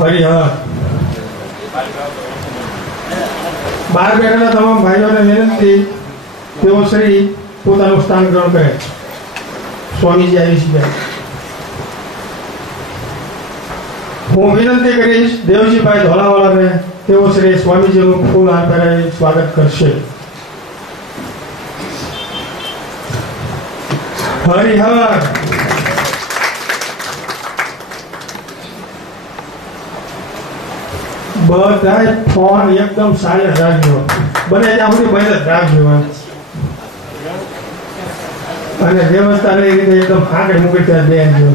હરિહર બહાર બેઠેલા તમામ ભાઈઓને વિનંતી તેઓ શ્રી પોતાનું સ્થાન ગ્રહણ કરે. સ્વામીજી આવી છે. હું વિનંતી કરીશ દેવજીભાઈ ધોલાવાળાને, તેઓ શ્રી સ્વામીજીનું ફૂલ હાર પહેરાવી સ્વાગત કરશે. હરિહર બધાય ફોન એકદમ સાયલેન્ટ રાખજો, બને ત્યાં સુધી બંધ જ રાખજો અને વ્યવસ્થા એ રીતે એકદમ આગળ મૂકી ત્યાં બેસજો.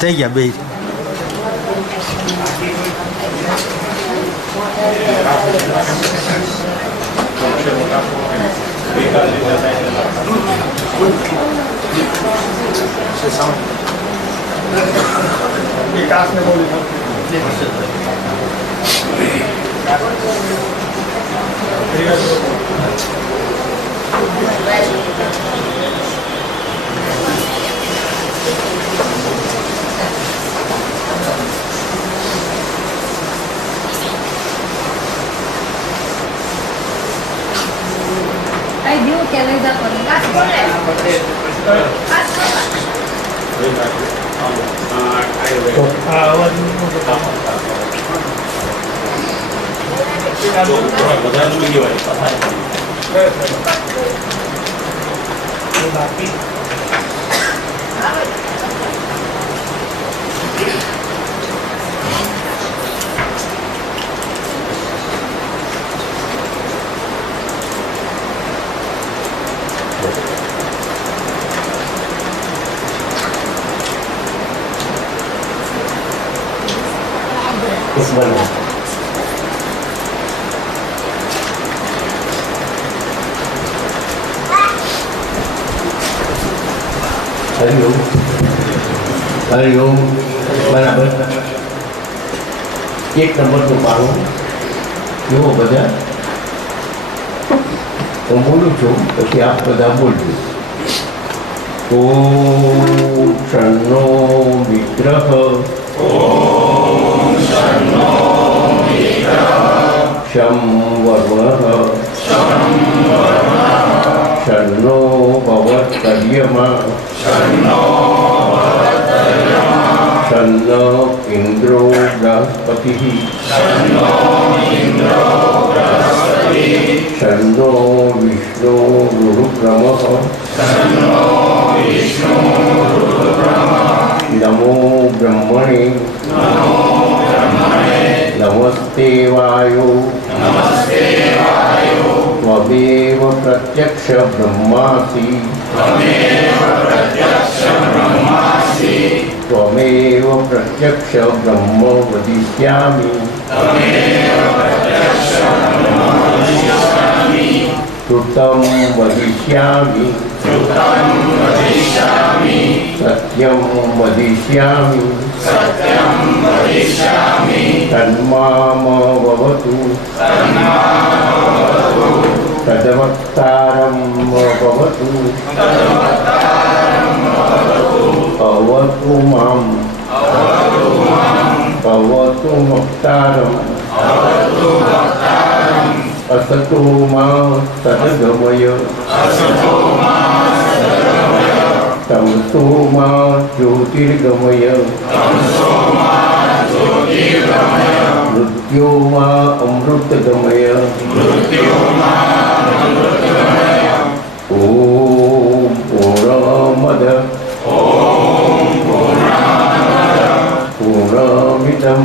થઈ ગયા બે. વિકાસ ને બોલી Ay, Dios, que le da por el gato. Hariom બરાબર. એક નંબરનું પાડું જુઓ બધા. હું બોલું છું પછી આપ બધા બોલજો. ઓમ શન્નો મિત્રઃ શમ વરુણઃ શન્નો ભવત્કર્યમા शन्नो इंद्रो बृहस्पतिः शन्नो विष्णु गुरुक्रमः नमो ब्रह्मणे नमस्ते वायो त्वमेव प्रत्यक्ष ब्रह्मासि त्वमेव પ્રત્યક્ષ બ્રહ્મ વદિષ્યામિ શ્રુતમ વદિષ્યામિ સત્યમ વદિષ્યામિ તન્મામ ભવતુ તદવક્તારમ ભવતુ અવતુ મામ ભવતુ વક્તારમ असतो मां सद्गमय तमसो मां ज्योतिर्गमय मृत्यो मां अमृतगमय ॐ पूर्णमद पूर्णमिदं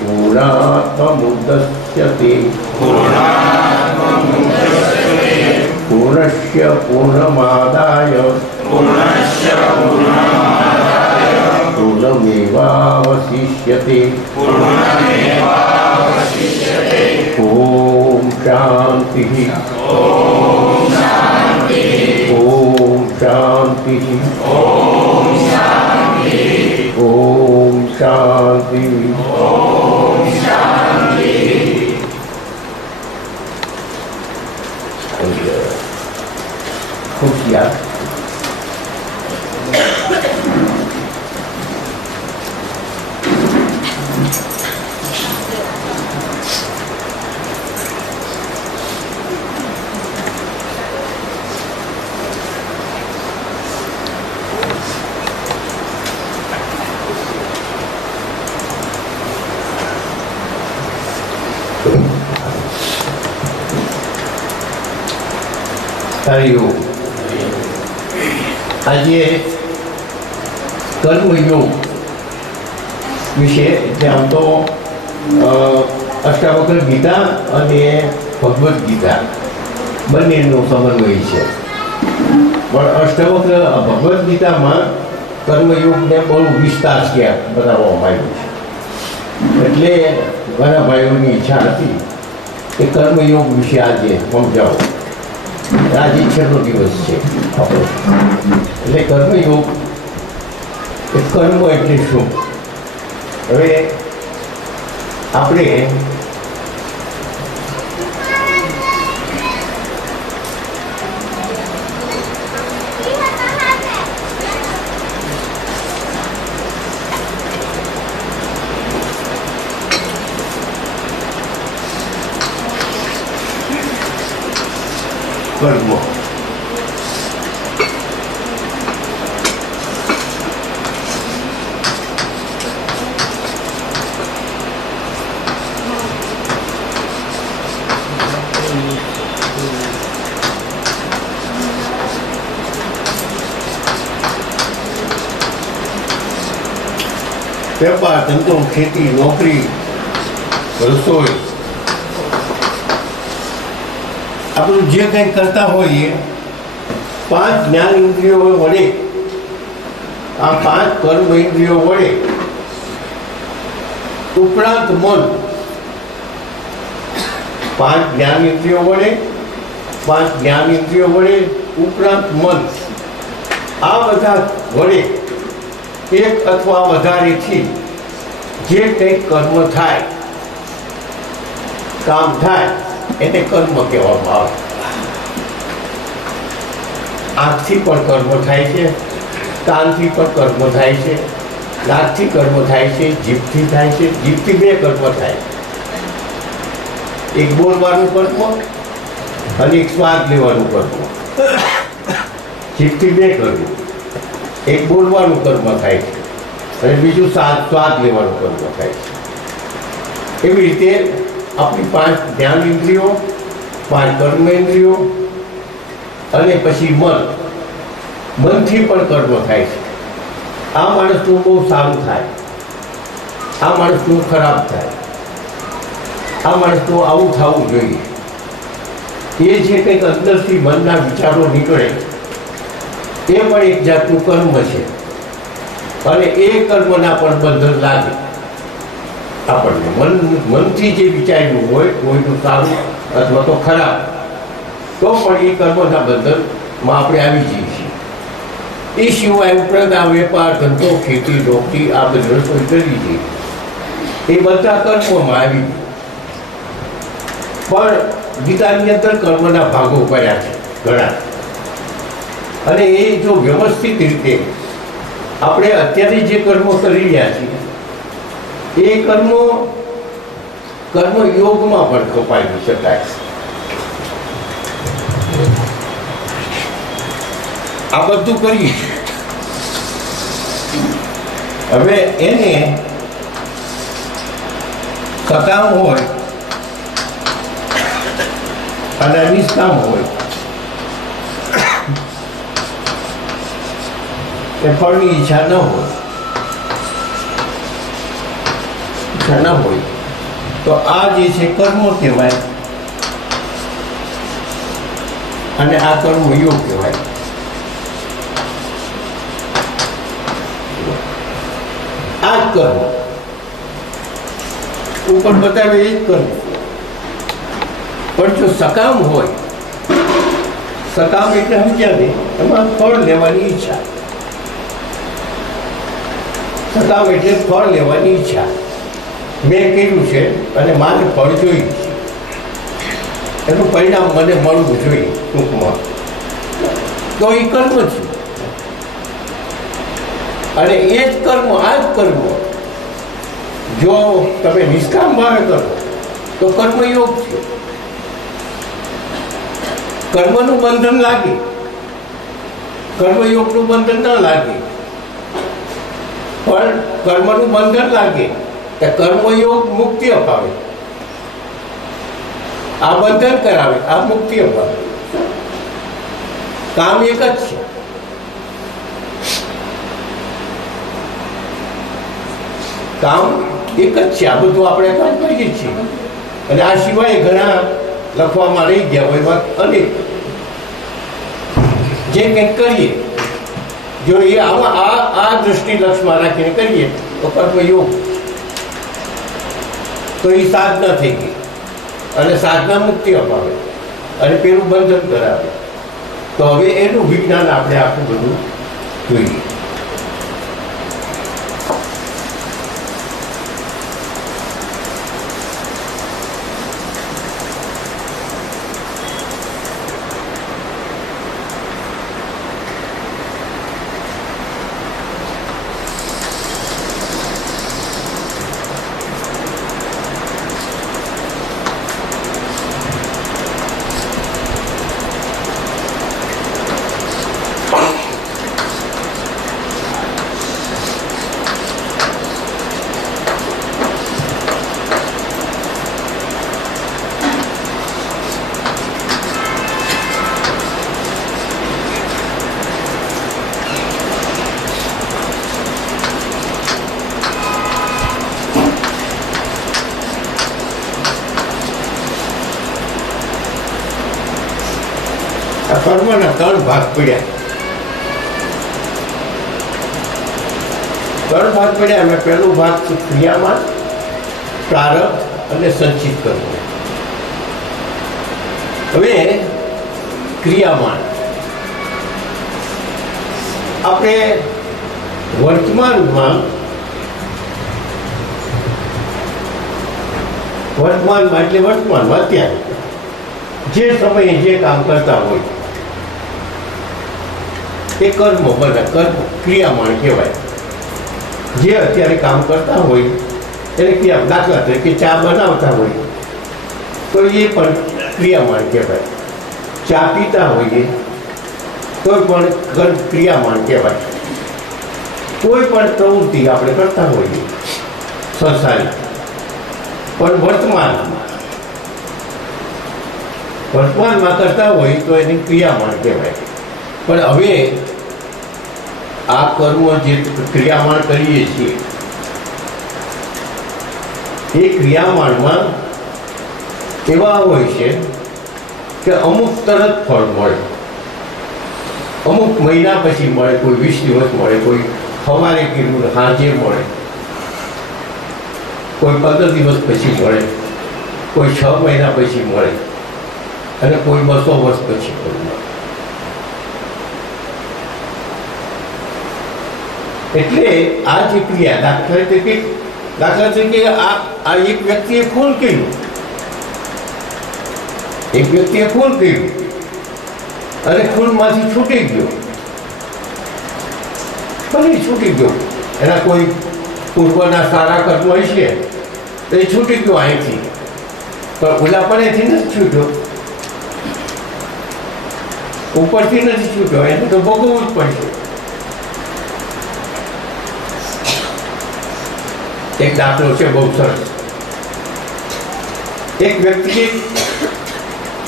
पूर्णात्मुदच्यते पूर्णस्य पूर्णमादाय पूर्णमेवावशिष्यते ॐ शान्तिः ॐ शान्तिः ॐ शान्तिः खुशियाँ हरिओम આજે કર્મયોગ વિશે આમ તો અષ્ટાવક્ર ગીતા અને ભગવદ્ ગીતા બંનેનો સમન્વય છે, પણ અષ્ટાવક્ર ભગવદ્ ગીતામાં કર્મયોગને બહુ વિસ્તારથી બતાવવામાં આવ્યું છે. એટલે ઘણા ભાઈઓની ઈચ્છા હતી કે કર્મયોગ વિશે આજે સમજાવો. આજે છેલ્લો દિવસ છે આપણો. એટલે કર્મયોગ એ કર્મ એટલે શું? હવે આપણે કર્મ વેપાર ધંધો ખેતી નોકરી રસોઈ આપણું જે કંઈ કરતા હોઈએ 5 જ્ઞાન ઇન્દ્રિયો વડે, આ 5 કર્મ ઇન્દ્રિયો વડે ઉપરાંત મન, 5 જ્ઞાન ઇન્દ્રિયો વડે, 5 જ્ઞાન ઇન્દ્રિયો વડે ઉપરાંત મન, આ બધા વડે એક અથવા વધારેથી જે કંઈક કર્મ થાય, કામ થાય એને કર્મ કહેવામાં આવે. આંખથી પણ કર્મ થાય છે, કાનથી પણ કર્મ થાય છે, નાકથી કર્મ થાય છે, જીભથી થાય છે. જીભથી 2 કર્મ થાય, એક બોલવાનું કર્મ અને એક સ્વાદ લેવાનું કર્મ. જીભથી 2 કર્મ, એક બોલવાનું કર્મ થાય છે અને બીજું સ્વાદ લેવાનું કર્મ થાય છે. એવી રીતે આપણી 5 જ્ઞાન ઇન્દ્રિયો, 5 કર્મ ઇન્દ્રિયો અને પછી મનથી પણ કર્મ થાય છે. આ માણસનું બહુ સારું થાય, આ માણસનું ખરાબ થાય, આ માણસનું આવું થવું જોઈએ, એ જે કંઈક અંદરથી મનના વિચારો નીકળે એ પણ એક જાતનું કર્મ છે. અને એ કર્મના પણ બંધન લાગે આપણને. મનથી જે વિચાર્યું હોય કોઈનું સારું અથવા તો ખરાબ, તો પણ એ કર્મના બંધનમાં આપણે આવી જઈએ છીએ. એ સિવાય ઉપરાંત આ વેપાર, ધંધો, ખેતી, નોકરી, આ બધી રસોઈ કરવી જોઈએ, એ બધા કર્મોમાં આવી. પણ ગીતાની અંદર કર્મના ભાગો કર્યા છે ઘણા, અને એ જો વ્યવસ્થિત રીતે આપણે અત્યારે જે કર્મો કરી રહ્યા છીએ એ કર્મો કર્મયોગમાં પણ કપાવી શકાય. આ બધું કરીએ છીએ. હવે એને સકામ હોય અને નિષ્કામ હોય, એ ફળની ઈચ્છા ન હોય, તો આ જે છે કર્મો કહેવાય, અને આ કર્મ યોગ કહેવાય. આ જ કર્મ ઉપર બતાવે એ જ કર્મ. પણ જો સકામ હોય, સકામ એટલે સમજ્યા ને, એમાં ફળ લેવાની ઈચ્છા. સકામ એટલે ફળ લેવાની ઈચ્છા. મેં કર્યું છે અને મારે ફળ જોયું છે, એનું પરિણામ મને મળવું જોઈએ ટૂંકમાં, તો એ કર્મ છે. અને એ જ કર્મ, આ જ કર્મ જો તમે નિષ્કામ ભાવે કરો તો કર્મયોગ છે. કર્મનું બંધન લાગે, કર્મયોગનું બંધન ન લાગે. પણ કર્મનું બંધન લાગે કે કર્મયોગ મુક્તિ અપાવે, આ બંધન કરાવે, આ મુક્તિ અપાવે. કામ એક જ છે. કામ એક જ છે. આ બધું આપણે કામ કરીએ છીએ, અને આ સિવાય ઘણા લખવામાં રહી ગયા હોય વાત અનેક. જે કંઈક કરીએ, જો એ આમાં આ દૃષ્ટિ લક્ષમાં રાખીને કરીએ તો કર્મયોગ. તો એ સાધના થઈ ગઈ, અને સાધના મુક્તિ અપાવે, અને પેલું બંધન કરાવે. તો હવે એનું વિજ્ઞાન આપણે આખું બધું જોઈએ. કર્મના ત્રણ ભાગ પડ્યા. એમાં પહેલો ભાગ છે ક્રિયામાં, પ્રારબ્ધ અને સંચિત કર્મ. હવે ક્રિયામાં આપણે વર્તમાનમાં એટલે વર્તમાનમાં અત્યારે જે સમયે જે કામ કરતા હોય એ કર્મ બને, ક્રિયામાણ કહેવાય. જે અત્યારે કામ કરતા હોય એને ક્રિયા. દાખલા તરીકે ચા બનાવતા હોય તો એ પણ ક્રિયામાણ કહેવાય. ચા પીતા હોઈએ તો પણ ક્રિયામાણ કહેવાય. કોઈ પણ પ્રવૃત્તિ આપણે કરતા હોઈએ સંસારી, પણ વર્તમાનમાં કરતા હોય તો એની ક્રિયામાણ કહેવાય. પણ હવે આ કર્મ જે ક્રિયામાણ કરીએ છીએ એ ક્રિયામાણમાં એવા હોય છે કે અમુક તરત ફળ મળે, અમુક મહિના પછી મળે, કોઈ 20 દિવસ મળે, કોઈ સવારે કર્યું ને સાંજે મળે, કોઈ 15 દિવસ પછી મળે, કોઈ 6 મહિના પછી મળે અને કોઈ 200 વર્ષ પછી મળે. એટલે આ જે ક્રિયા દાખલા તરીકે આ એક વ્યક્તિએ ખૂન કર્યું, એક વ્યક્તિએ ખૂન કર્યું અને ખૂનમાંથી છૂટી ગયો, ભલે છૂટી ગયો, એના કોઈ પૂર્વના સારા કર્મ હશે તો એ છૂટી ગયો અહીંથી, પણ ઓલાપણેથી નથી છૂટ્યો, ઉપરથી નથી છૂટ્યો, એને તો ભોગવવું જ પડશે. એક દાખલો છે બહુ સરસ. એક વ્યક્તિ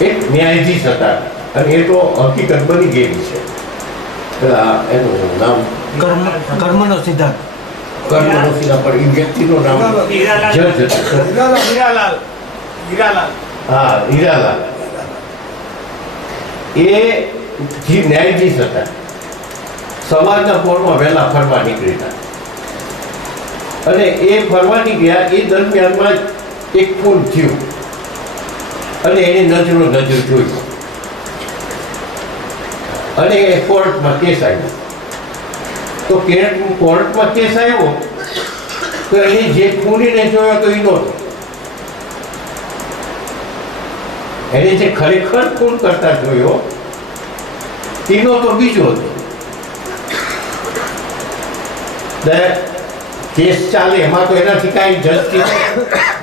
એક ન્યાયાધીશ હતા અને એ તો હકીકત બની ગયેલી છે. પેલા એનું નામ કર્મનો સિદ્ધાંત. કર્મનો સિદ્ધાંત, પણ એ વ્યક્તિનું નામ જજ હતું. હા, હીરાલાલ. એ જે ન્યાયાધીશ હતા, સવારના પોરમાં વહેલા ફરવા નીકળ્યા અને એ ફરવાની ગયા એ દરમિયાનમાં એક ખૂન થયું અને એની નજર જોઈ અને એ કોર્ટમાં કેસ આવ્યો. તો કોર્ટમાં કેસ આવ્યો તો એને જે ખૂનીને જોયો તો એ નહોતો, એને જે ખરેખર ખૂન કરતા જોયો એનો તો બીજો હતો. કેસ ચાલે એમાં તો એનાથી કાંઈ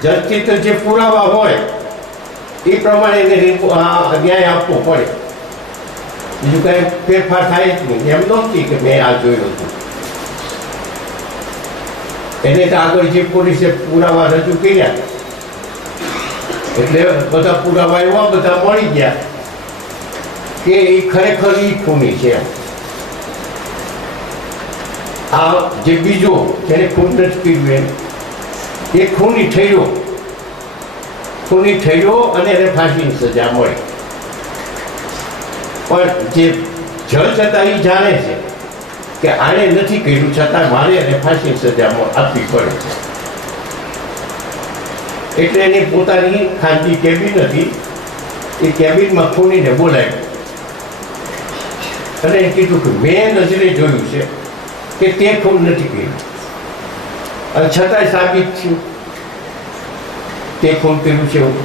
જજથી તો જે પુરાવા હોય એ પ્રમાણે એને ન્યાય આપવો પડે, બીજું કાંઈ ફેરફાર થાય જ નહીં. એમ નહોતી કે મેં આ જોયું હતું. એને તો આગળ જે પોલીસે પુરાવા રજૂ કર્યા એટલે બધા પુરાવા એવા બધા મળી ગયા કે એ ખરેખર એ ખૂની છે. આ જે બીજો જેને ખૂન નથી કર્યું એ ખૂની ઠર્યો અને એને ફાંસીની સજા મળી. પણ જે જજ હતા એ જાણે છે કે આણે નથી કર્યું છતાં મારે એને ફાંસીની સજા આપવી પડે છે. એટલે એની પોતાની ખાનગી કેબિન હતી, એ કેબિનમાં ખૂનીને બોલાવ્યો અને એને કીધું કે મેં નજરે જોયું છે કે તે ખૂન નથી કર્યું અને છતાંય સાબિત થયું તે ખૂન કર્યું છે એવું.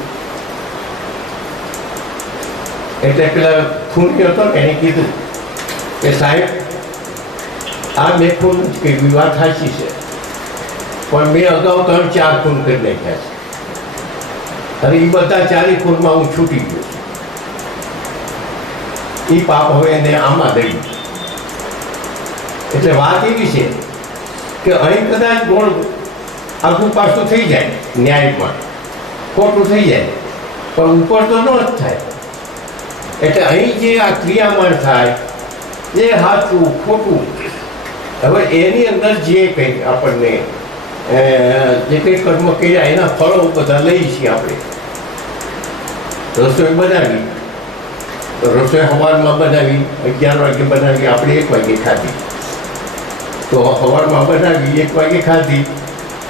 એટલે પેલા ખૂની હતો ને એને કીધું કે સાહેબ આ મેં ખૂન નથી કર્યું, વાત સાચી છે, પણ મેં અગાઉ 3-4 ખૂન કરી નાખ્યા છે અને એ બધા 4 ખૂનમાં હું છૂટી ગયો છું. એ પાપ હવે એને આમાં દઈ. એટલે વાત એવી છે કે અહીં કદાચ ગુણ આગું પાછું થઈ જાય, ન્યાયમાં ખોટું થઈ જાય, પણ ઉપર તો ન જ થાય. એટલે અહીં જે આ ક્રિયામાન થાય એ સાચું ખોટું, હવે એની અંદર જે કંઈ આપણને જે કંઈ કર્મ કર્યા એના ફળો બધા લઈએ છીએ. આપણે રસોઈ બનાવી તો રસોઈ સવારમાં બનાવી 11 વાગે બનાવી, આપણે 1 વાગે ખાધી, તો સવારમાં બનાવી 1 વાગે ખાધી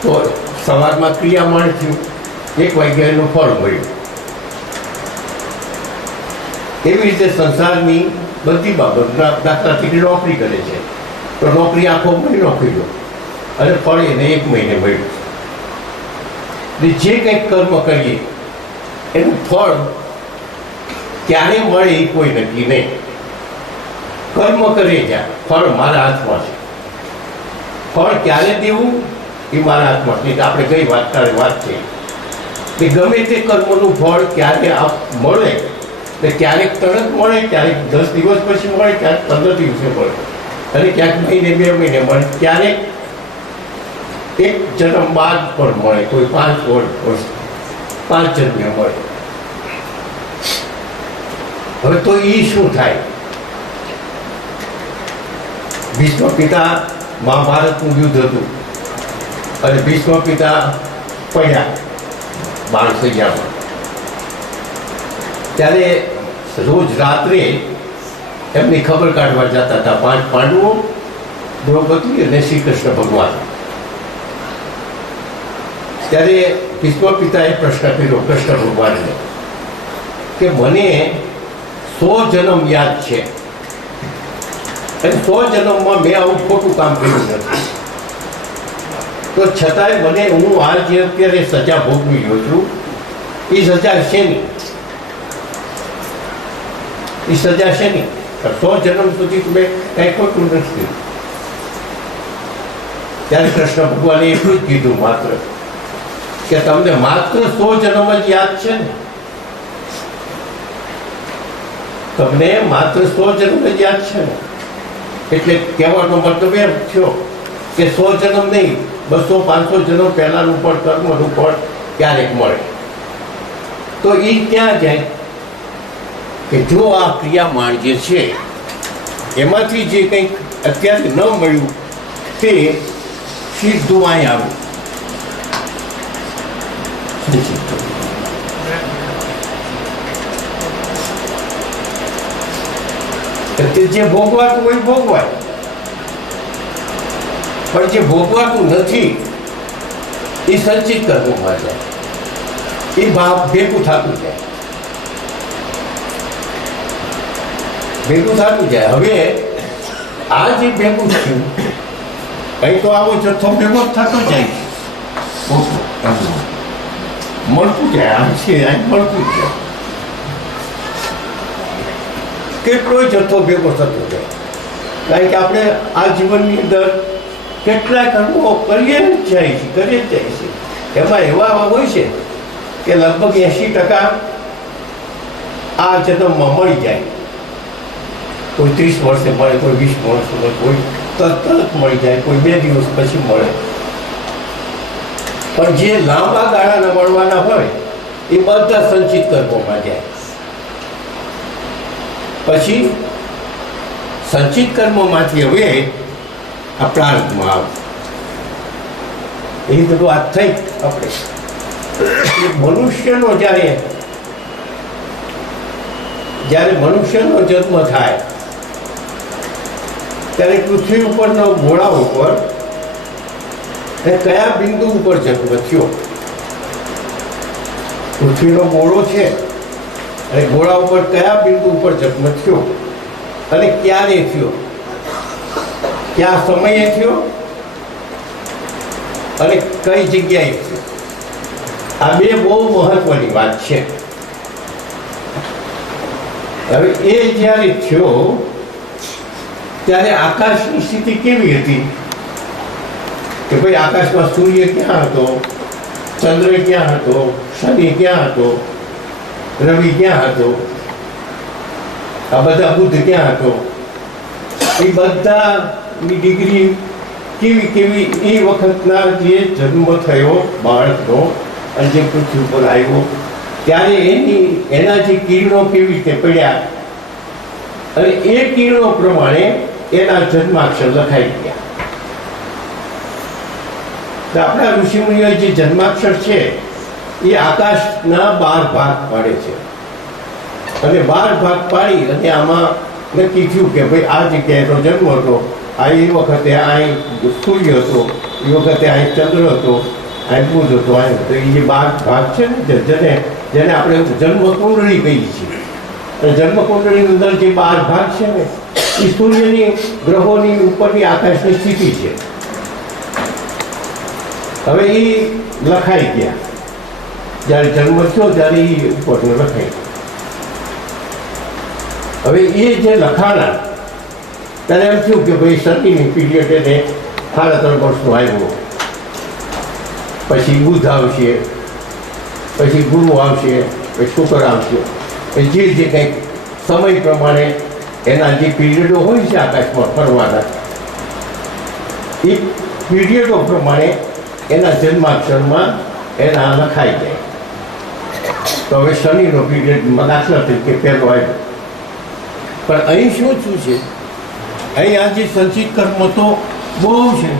તો સવારમાં ક્રિયામાન થયું, 1 વાગે એનું ફળ મળ્યું. એવી રીતે સંસારની બધી બાબત, દાખલા તરીકે નોકરી કરે છે તો નોકરી આખો મહિનો કર્યો અને ફળ એને 1 મહિને મળ્યું. જે કંઈક કર્મ કરીએ એનું ફળ ક્યારે મળે એ કોઈ નક્કી નહીં. કર્મ કરે જ્યાં ફળ મારા હાથમાં છે, ફળ ક્યારે દેવું એ મારા હાથમાં છે. આપણે કઈ વાત છે કે ગમે તે કર્મનું ફળ ક્યારે મળે, એટલે ક્યારેક તરત મળે, ક્યારેક 10 દિવસ પછી મળે, ક્યારેક 15 દિવસે મળે અને ક્યાંક મહિને 2 મહિને મળે, ક્યારેક 1 જન્મ બાદ પણ મળે, કોઈ 5 વર્ષ 5 જન્મે મળે. હવે તો એ શું થાય? ભીષ્મ પિતા, મહાભારતનું યુદ્ધ હતું અને ભીષ્મ પિતા પડ્યા બાણસૈયામાં. ત્યારે રોજ રાત્રે એમની ખબર કાઢવા જતા હતા 5 પાંડવો દ્રૌપદી અને શ્રી કૃષ્ણ ભગવાન. ત્યારે ભીષ્મ પિતાએ પ્રશ્ન કર્યો કૃષ્ણ ભગવાનને કે મને 100 જન્મ યાદ છે અને 100 જન્મમાં મેં આવું ખોટું કામ કર્યું નથી, તો છતાંય મને હું આ જે અત્યારે સજા ભોગવી રહ્યો છું એ સજા શેની? એ સજા શેની? 100 જન્મ સુધી તમે કંઈ ખોટું નથી કર્યું. ત્યારે કૃષ્ણ ભગવાને એટલું જ કીધું માત્ર કે તમને માત્ર 100 જન્મ જ યાદ છે ને, તમને માત્ર 100 જન્મ જ યાદ છે ને. એટલે કહેવાનો મતલબ એમ થયો કે 100 જન્મ નહીં, 200-500 જન્મ પહેલાનું પણ કર્મનું ફળ ક્યારેક મળે. તો એ ક્યાં જાય કે જો આ ક્રિયામાણ જે છે એમાંથી જે કંઈક અત્યારે ન મળ્યું તે સીધું અહીં આવ્યું. તે જે ભોગવાતું હોય ભોગવાય, પણ જે ભોગવાતું નથી એ સંચિત કર્મમાં જાય, એ ભાવ ભેગું થતું જાય. હવે આ જે ભેગું થયું અહીં તો આવો જથ્થો ભેગો થતો જાય, મળતું જાય, આમ છે અહીં મળતું જાય, કેટલોય જથ્થો ભેગો થતો જાય. કારણ કે આપણે આ જીવનની અંદર કેટલાય કર્મો કરીએ જ જાય છે. એમાં એવા હોય છે કે લગભગ 80% આ જન્મમાં મળી જાય. કોઈ 30 વર્ષે મળે, કોઈ 20 વર્ષે મળે, કોઈ તરત મળી જાય, કોઈ 2 દિવસ પછી મળે. પણ જે લાંબા ગાળાના મળવાના હોય એ બધા સંચિત કર્મોમાં જાય. પછી સંચિત કર્મોમાંથી હવે આ પ્રારબ્ધમાં આવે. એ બધું આ થઈ આપણે મનુષ્યનો જ્યારે મનુષ્યનો જન્મ થાય ત્યારે પૃથ્વી ઉપરના ગોળા ઉપર કયા બિંદુ ઉપર જન્મ થયો? પૃથ્વીનો ગોળો છે અને ગોળા ઉપર કયા બિંદુ ઉપર જન્મ થયો અને ક્યારે થયો, કયા સમયે થયો અને કઈ જગ્યાએ થયો? આ બે બહુ મહત્વની વાત છે. હવે એ જ્યારે થયો ત્યારે આકાશની સ્થિતિ કેવી હતી કે ભાઈ આકાશમાં સૂર્ય ક્યાં હતો, ચંદ્ર ક્યાં હતો, શનિ ક્યાં હતો, રવિ ક્યાં હતો, આ બધા બુધ ક્યાં હતો, એ બધાની ડિગ્રી કેવી કેવી એ વખતના જે જન્મ થયો બાળકનો અને જે પૃથ્વી ઉપર આવ્યો ત્યારે એના જે કિરણો કેવી રીતે પડ્યા અને એ કિરણો પ્રમાણે એના જન્માક્ષર લખાઈ ગયા. તો આપણા ઋષિમુનિઓ જે જન્માક્ષર છે એ આકાશના 12 ભાગ પાડે છે અને 12 ભાગ પાડી અને આમાં નક્કી થયું કે ભાઈ આ જગ્યાએનો જન્મ હતો, આ એ વખતે અહીં સૂર્ય હતો, એ વખતે અહીં ચંદ્ર હતો, અહીં બુધ હતો, અહીં હતો. એ જે 12 ભાગ છે ને જેને આપણે જન્મકુંડળી કહીએ છીએ. અને જન્મકુંડળીની અંદર જે 12 ભાગ છે ને એ સૂર્યની ગ્રહોની ઉપરની આકાશની સ્થિતિ છે. હવે એ લખાઈ ગયા, જ્યારે જન્મ થયો ત્યારે એ ઉપર લખાઈ. હવે એ જે લખાણા ત્યારે એમ થયું કે ભાઈ સતીની પીરિયડ એને 3.5 વર્ષનો આવ્યો, પછી બુધ આવશે, પછી ગુરુ આવશે, પછી શુક્ર આવશે. જે કંઈક સમય પ્રમાણે એના જે પીરિયડો હોય છે આકાશમાં ફરવાના એ પીરિયડો પ્રમાણે એના જન્માક્ષરમાં એના લખાઈ જાય. તો હવે શનિનો પીરિયડમાં દાખલા તરીકે પહેલો આવ્યો. પણ અહીં શું થયું છે, અહીં આ જે સંચિત કર્મ તો બહુ છે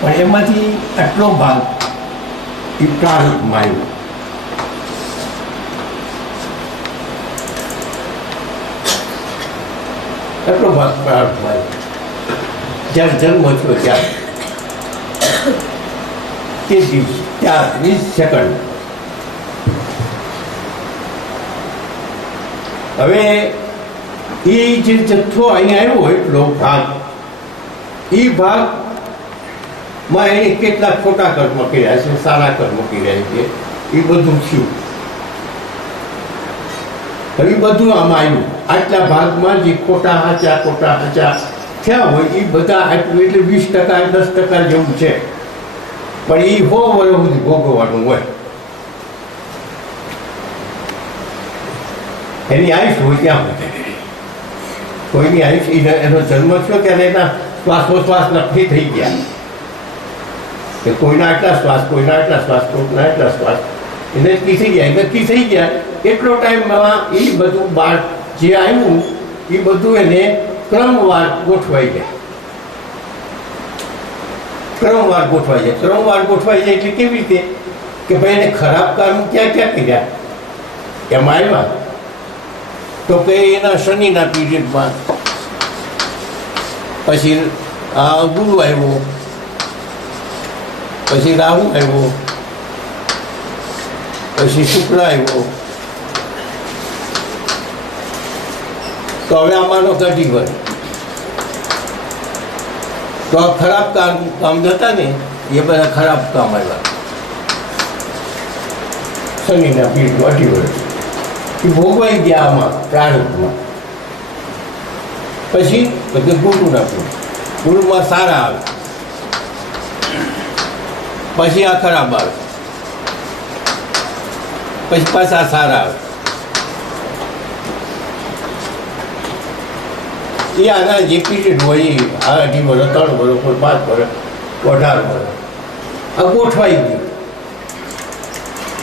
પણ એમાંથી આટલો ભાગ એ પ્રારબ્ધમાં આવ્યો. એટલો ભાગ પ્રારબ્ધમાં આવ્યો. જ્યારે જન્મ થયો ત્યારે તે દિવસ ત્યાં 20 સેકન્ડ. હવે એ જે જથ્થો અહીંયા આવ્યો એટલો ભાગ, એ ભાગમાં એને કેટલા ખોટા કર્મ કર્યા છે, સારા કર્મ કર્યા છે, એ બધું થયું. હવે બધું આમાં આવ્યું. આટલા ભાગમાં જે ખોટા હાચા થયા હોય એ બધા આટલું એટલે 20% 10% જેવું છે. પણ એ 100 વર્ષ સુધી ભોગવવાનું હોય. એની આયુષ હોય ત્યાં સુધી. કોઈની આયુષ એનો જન્મ થયો ત્યારે એના શ્વાસોશ્વાસ નક્કી થઈ ગયા કે કોઈના આટલા શ્વાસ, કોઈના આટલા શ્વાસ, કોઈના આટલા શ્વાસ, એને નક્કી થઈ ગયા. એટલો ટાઈમમાં એ બધું બાળ જે આવ્યું એ બધું એને ક્રમવાર ગોઠવાઈ જાય. ક્રમવાર ગોઠવાઈ જાય એટલે કેવી રીતે કે ભાઈ એને ખરાબ કામ ક્યાં કર્યા એમાં આવ્યા તો કે એના શનિના પીરિયડમાં, પછી ગુરુ આવ્યો, પછી રાહુ આવ્યો, પછી શુક્ર આવ્યો. તો હવે આમાંનો ઘટી વળે તો આ ખરાબ કામ હતા ને એ બધા ખરાબ કામ આવ્યા. શનિના પીરિયડમાં 18 વર્ષ એ ભોગવાઈ ગયા આમાં પ્રારંભમાં. પછી બધું ગુરુના પીરિયડ, ગુરુમાં સારા આવે, પછી આ ખરાબ આવે, પછી પાછા સારા આવે. એ આના જે પીરિયડ હોય એ 18 વર્ષ, 3 વર્ષ, 5 વર્ષ, 18 વર્ષ આ ગોઠવાઈ ગયું.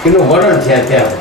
એનું વર્ણન થયા ત્યાં